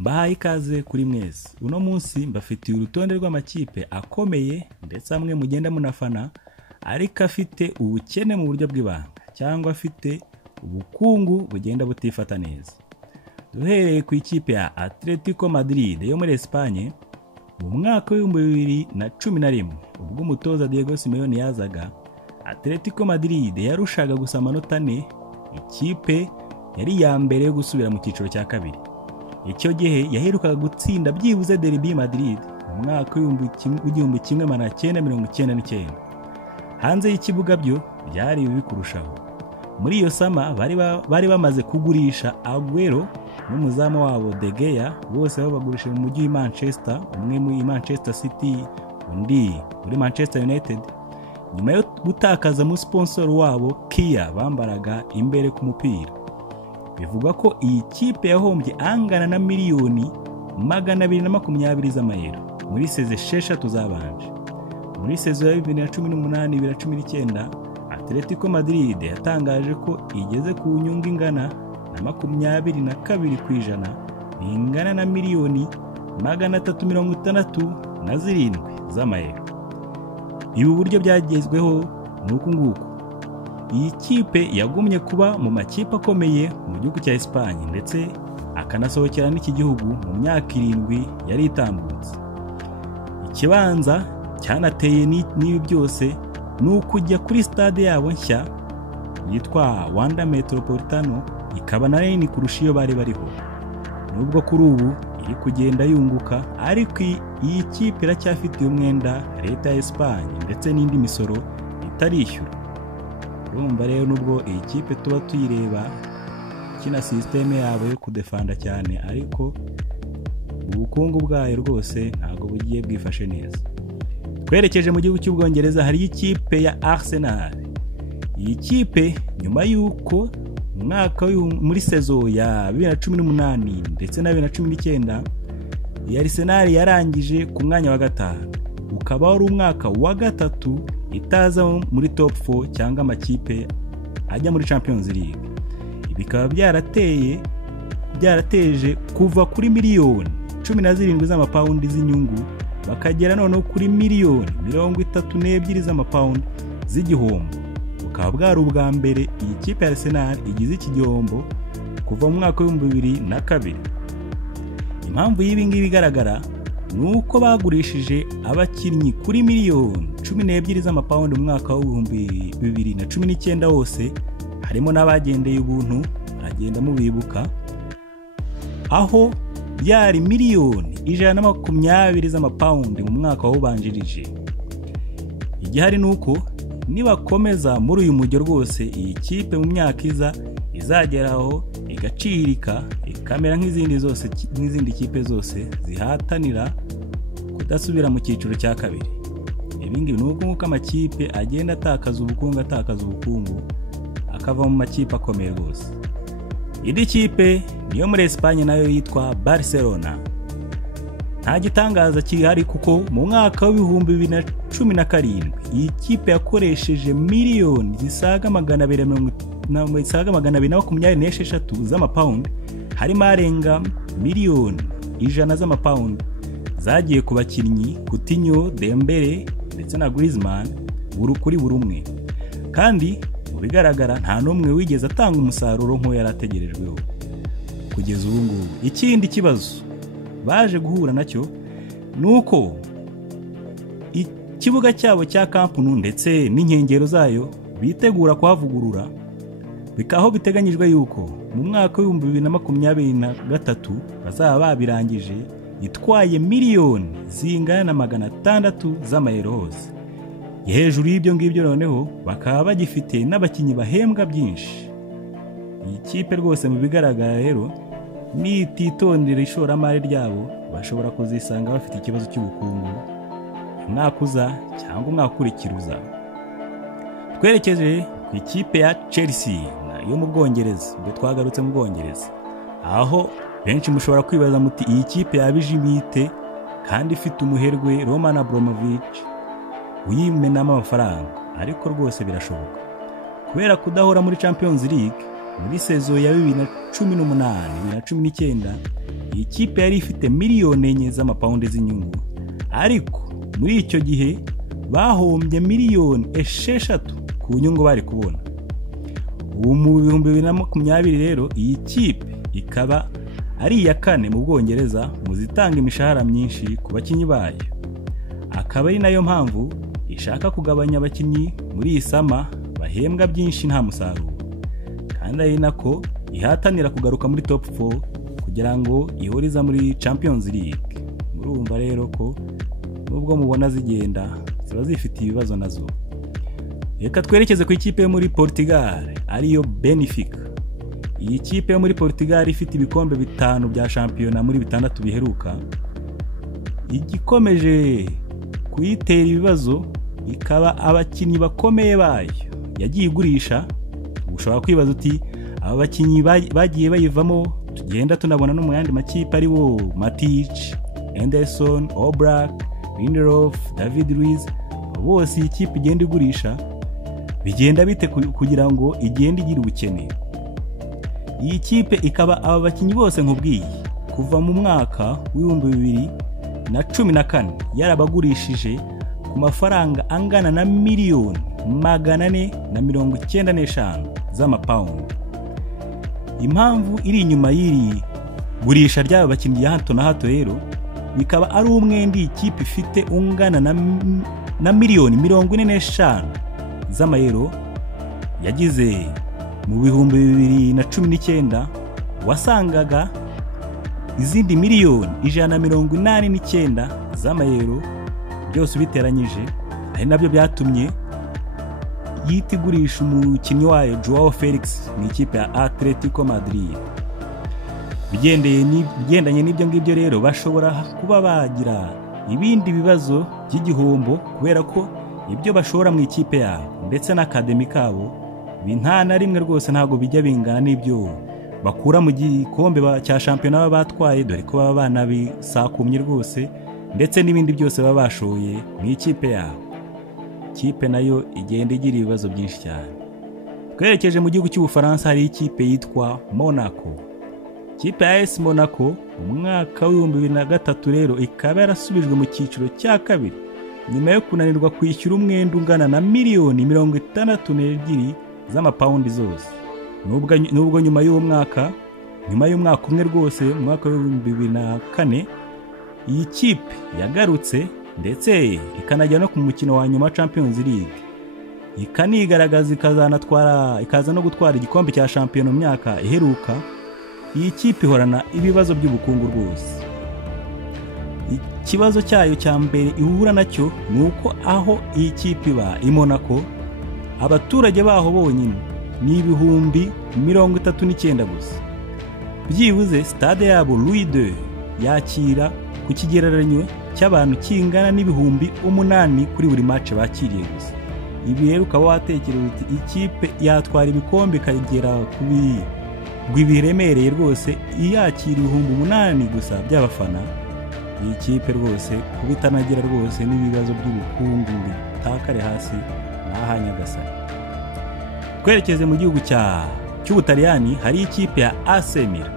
Mbahaye ikaze kuri mwese. Uno munsi mbafitiye urutonde rw'amakipe akomeye ndetse amwe mugenda munafana ariko afite ubukene mu buryo bw'ibanga cyangwa afite ubukungu bugenda butifata neza. Duhereye ku ikipe ya Atletico Madrid yo muri Espagne mu mwaka wa 2011 ubwo umutoza Diego Simeone yazaga, Atletico Madrid yarushaga gusa amanota 4 ikipe yari ya mbere yo gusubira mu cyiciro cya kabiri. Icyo gihe yaherukaga gutsinda byibuze Derby Madrid mu mwaka wa 1999. Hanze y'ikibuga byo byari bibi kurushaho. Muri iyo sama bari bamaze kugurisha Aguero n'umuzamu wabo De Gea, bose babagurisha mu mujyi wa Manchester, umwe muri Manchester City undi muri Manchester United, nyuma yo gutakaza mu sponsor wabo Kia bambaraga imbere ku mupira. Bivuga ko iyi kipe yahombye angana na miliyoni 220 z'amayero muri seze 6 zabanje. Muri sezo ya 2018-2019 Atletico Madrid yatangaje ko igeze ku nyungu ingana na 22% ingana na miliyoni 367 z'amayero. Ibi buryo byagezweho nuko nguko. Iyi kipe yagumye kuba mu makipe akomeye mu gihugu cya Espagne ndetse akanasohokera n'iki gihugu mu myaka 7 yari itambutse. Ikibanza cyanateye n'ibi byose n'ukujya kuri stade yabo nshya yitwa Wanda Metropolitano, ikaba na nini kurusha iyo bari bariho. Nubwo kuri ubu iri kugenda yunguka, ariko iyi kipe iracyafite umwenda leta ya Espagne ndetse n'indi misoro itarishyura. Urumva rero nubwo iyi kipe tuba tuyireba kina systeme yabo yo kudefanda cyane, ariko ubukungu bwayo rwose ntago bugiye bwifashe neza. Twerekeje mu gihugu cy'Ubwongereza, hari ikipe ya Arsenal. Iyi kipe nyuma yuko mwaka muri sezo ya 2018 ndetse na 2019 ya Arsenal yarangije ku mwanya wa 5, ukaba ari umwaka wa 3 itaza muri top 4 cyangwa amakipe ajya muri Champions League. Bikaba byarateje kuva kuri miliyoni 17 z'amapaundi z'inyungu bakagera none kuri miliyoni 32 z'amapaundi z'igihombo. Bukaba bwari ubwa mbere iyi kipe ya Arsenal igize iki gihombo kuva mu mwaka wa 2002. Impamvu y'ibi ngibi igaragara nuko bagurishije abakinnyi kuri miliyoni 12 z'amapaundi mu mwaka wa 2019 wose, harimo n'abagendeye ubuntu agenda mubibuka, aho byari miliyoni 120 z'amapaundi mu mwaka w'ubanjirije. Igihari nuko nibakomeza muri uyu mujyo rwose iyi kipe mu myaka izageraho igacirika ikamera nk'izindi kipe zose zihatanira kudasubira mu cyiciro cya kabiri. Ibingi nubwo nk'uko amakipe agenda atakaza ubukungu akava mu makipe akomeye rwose. Indi kipe niyo muri Espagne nayo yitwa Barcelona. Nta gitangaza kihari kuko mu mwaka wa 2017 iyi kipe yakoresheje miliyoni zisaga 226 z'amapaundi, harimo arenga miliyoni 100 z'amapaundi zagiye ku bakinnyi Coutinho, Dembele ndetse na Griezmann kuri buri umwe, kandi mu bigaragara nta n'umwe wigeze atanga umusaruro nk'uwo yarategerejweho kugeza ubu ngubu. Ikindi kibazo baje guhura nacyo nuko ikibuga cyabo cya Camp Nou ndetse n'inkengero zayo bitegura kuhavugurura, bikaho biteganyijwe yuko mu mwaka wa 2023 bazaba babirangije, itwaye miliyoni zingana na 600 z'amayero hose. Hejuru y'ibyo ngibyo noneho bakaba bagifite n'abakinnyi bahembwa byinshi. Iyi kipe rwose mu bigaragara rero nititondera ishoramari ryabo bashobora kuzisanga bafite ikibazo cy'ubukungu umwaka uza cyangwa umwaka ukurikiruza. Twerekeje ku ikipe ya Chelsea yo mu Bwongereza. Ubwo twagarutse mu Bwongereza, aho benshi mushobora kwibaza muti iyi kipe yabijimite kandi ifite umuherwe Roman Abramovich uyimenamo amafaranga, ariko rwose birashoboka kubera kudahora muri Champions League muri sezo ya 2018-2019 iyi kipe yari ifite miliyoni 4 z'amapawundi z'inyungu, ariko muri icyo gihe bahombye miliyoni 6 ku nyungu bari kubona. Ubu mu 2020 rero iyi kipe ikaba ari iya 4 mu Bwongereza mu zitanga imishahara myinshi ku bakinnyi bayo. Akaba ari nayo mpamvu ishaka kugabanya abakinnyi muri iyi sama bahembwa byinshi nta musaruro, kandi ari nako ihatanira kugaruka muri top 4 kugira ngo ihoriza muri Champions League. Murumva rero ko nubwo mubona zigenda ziba zifite ibibazo nazo. Reka twerekeze ku ikipe yo muri Portugal ariyo Benfica. Iyi kipe yo muri Portugal ifite ibikombe 5 bya shampiyona muri 6 biheruka. Igikomeje kuyitera ibibazo ikaba abakinnyi bakomeye bayo yagiye igurisha. Ushobora kwibaza uti aba bakinnyi bagiye bayivamo tugenda tunabona no mu yandi makipe ari bo Matic, Henderson, Oblak, Lindelof, David Luiz, bose iyi kipe igenda igurisha. Bigenda bite kugira ngo igende igira ubukene? Iyi kipe ikaba aba bakinnyi bose nkubwiye kuva mu mwaka w'2014 yarabagurishije ku mafaranga angana na miliyoni 495 z'amapawundi. Impamvu iri inyuma y'iri gurisha ry'aba bakinnyi ya hato na hato rero bikaba ari umwendi ikipe ifite ungana na miliyoni 45 z'amayero yagize mu 2019, wasangaga izindi miliyoni 189 z'amayero byose biteranyije. Ari nabyo byatumye yitigurisha umukinnyi wayo Joao Felix mu ikipe ya Atletico Madrid. Bigendanye n'ibyo ngibyo rero bashobora kuba bagira ibindi bibazo by'igihombo kubera ko ibyo bashora mu ikipe yabo ndetse n'akademi kabo nta na rimwe rwose ntago bijya bingana n'ibyo bakura mu gikombe cya shampiyona batwaye, dore ko baba banabisakumye rwose, ndetse n'ibindi byose baba bashoye mu ikipe yabo. Ikipe nayo igenda igira ibibazo byinshi cyane. Twerekeje mu gihugu cy'Ubufaransa hari ikipe yitwa Monaco. Ikipe ya AS Monaco mu mwaka w'2003 rero ikaba yarasubijwe mu cyiciro cya kabiri nyuma yo kunanirwa kwishyura umwenda ungana na miliyoni 62 z'amapawundi zose. Nubwo nyuma y'umwaka umwe rwose mu mwaka wa 2004 iyi kipe yagarutse ndetse ikanajya no ku mukino wa nyuma Champions League, ikanigaragaza ikaza no gutwara igikombe cya shampiyona mu myaka iheruka. Iyi kipe ihorana ibibazo by'ubukungu rwose. Ikibazo cyayo cya mbere ihura nacyo nuko aho iyi kipe iba i Monaco abaturage baho bonyine ni ibihumbi 39 gusa. Byibuze stade yabo Louis II yakira ku kigereranyo cy'abantu kingana n'ibihumbi 8 kuri buri match bakiriye gusa. Ibi rero ukaba watekereza uti ikipe yatwara ibikombe kagera ku biremereye rwose iyakira ibihumbi 8 gusa by'abafana. Iyi kipe rwose kubitanagira rwose n'ibibazo by'ubukungu bitakare hasi n'ahanyagasana. Twerekeze mu gihugu cy'Ubutaliyani hari ikipe ya AC Milan.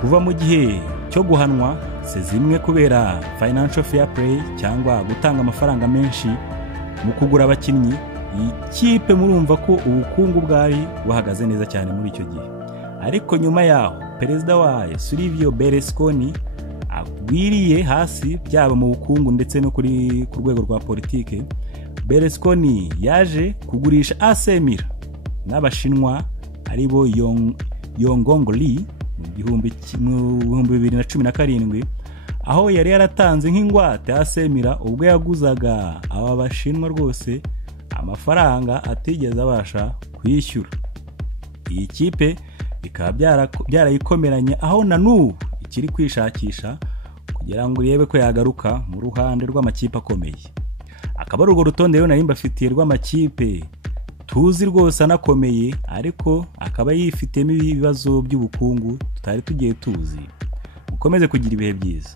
Kuva mu gihe cyo guhanwa se zimwe kubera financial fair play cyangwa gutanga amafaranga menshi mu kugura abakinnyi, iyi kipe murumva ko ubukungu bwari buhagaze neza cyane muri icyo gihe. Ariko nyuma yaho perezida wayo Silvio Berlusconi agwiriye hasi byaba mu bukungu ndetse no ku rwego rwa politike. Berlusconi yaje kugurisha AC Milan n'abashinwa aribo Yongongli mu 2017, aho yari yaratanze nk'ingwate AC Milan ubwo yaguzaga aba bashinwa rwose amafaranga atigeze abasha kwishyura. Iyi kipe bikaba byarayikomeranye aho na n'ubu ikiri kwishakisha kugira ngo urebe ko yagaruka mu ruhande rw'amakipe akomeye. Akaba ari urwo rutonde rero nari mbafitiye rw'amakipe tuzi rwose anakomeye, ariko akaba yifitemo ibibazo by'ubukungu tutari tugiye tuzi. Mukomeze kugira ibihe byiza.